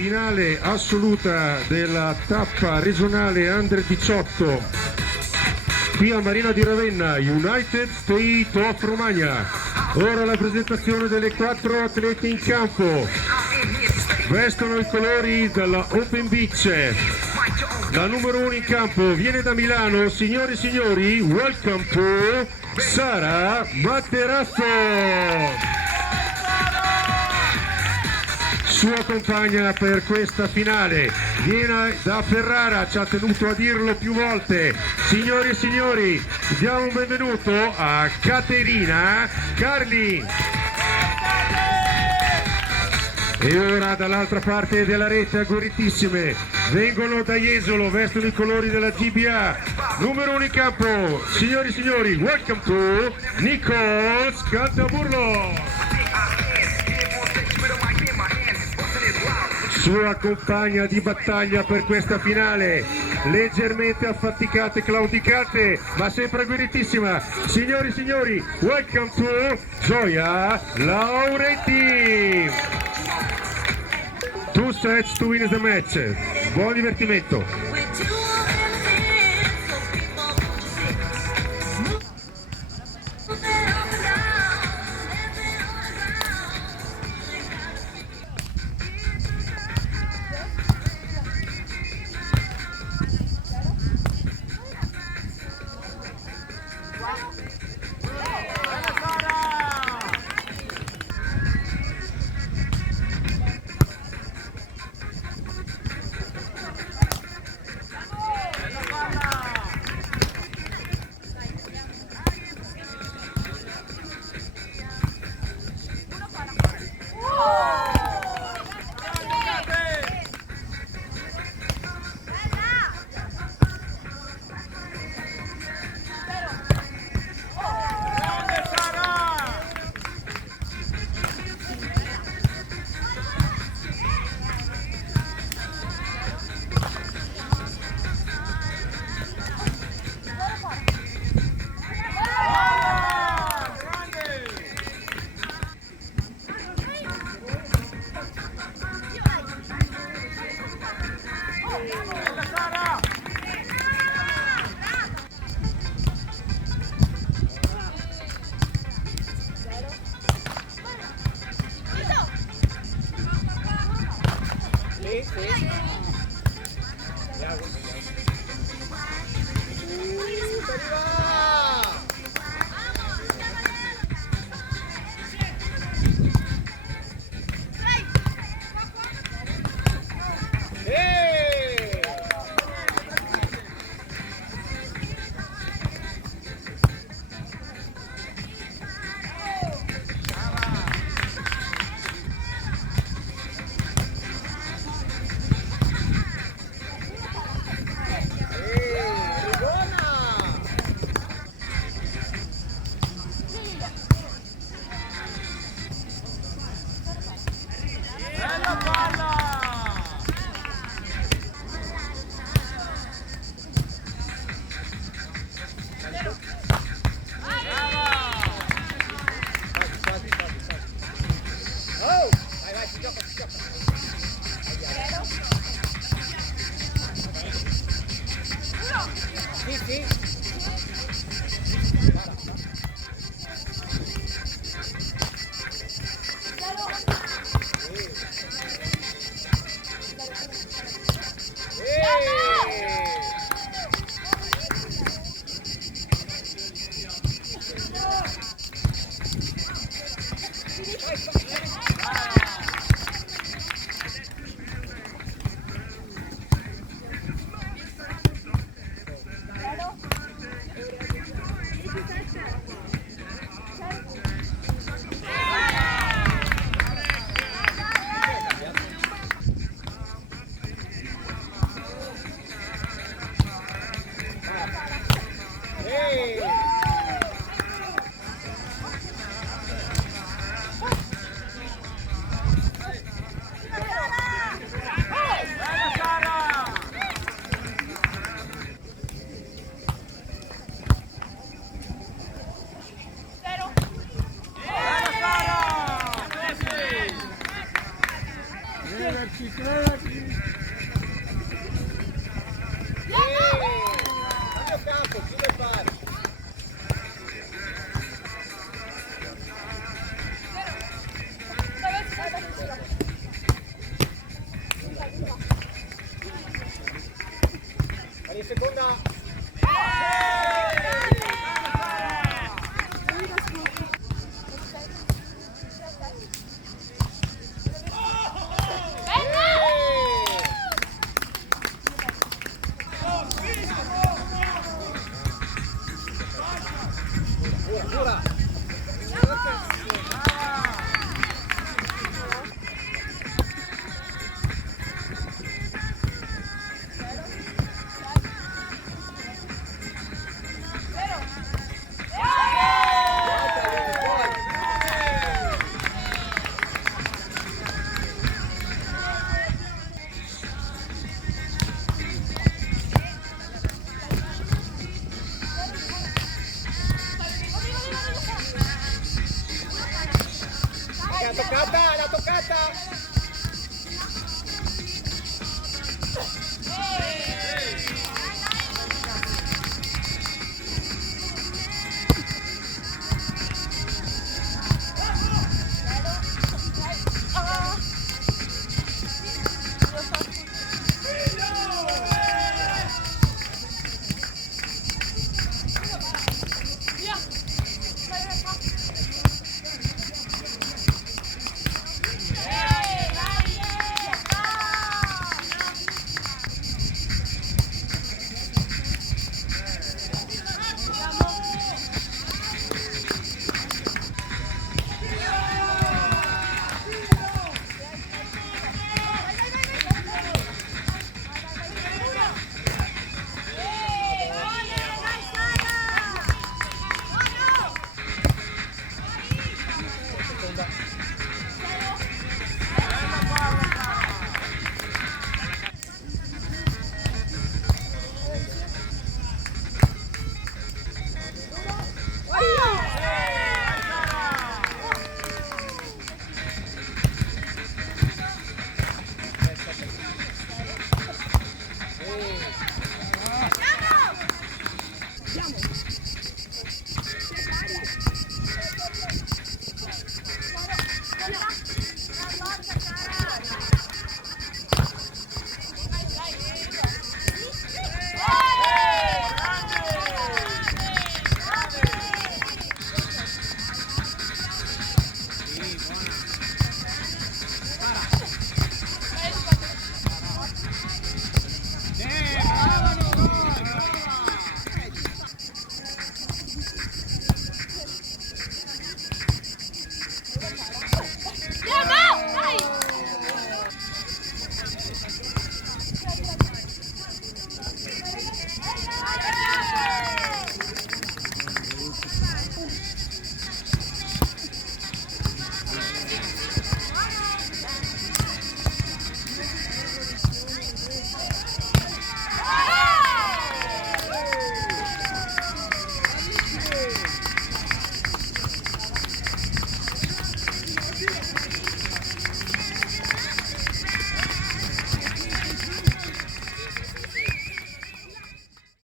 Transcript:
finale assoluta della tappa regionale Under 18 qui a Marina di Ravenna, United State of Romagna. Ora la presentazione delle 4 atlete in campo. Vestono i colori della Open Beach. La numero 1 in campo viene da Milano. Signori e signori, welcome to Sara Materasso. Sua compagna per questa finale viene da Ferrara, ci ha tenuto a dirlo più volte. Signori e signori, diamo un benvenuto a Caterina Carli. E ora dall'altra parte della rete, agguerritissime, vengono da Jesolo, vestono i colori della GBA. Numero 1 in campo, signori e signori, welcome to Nicole Scantaburlo. Sua compagna di battaglia per questa finale, leggermente affaticate, claudicate, ma sempre agguerritissima. Signori e signori, welcome to Gioia Lauretti. 2 sets to win the match. Buon divertimento. Cracci, cracci. Cambio campo, chi vuoi fare? Vai in seconda.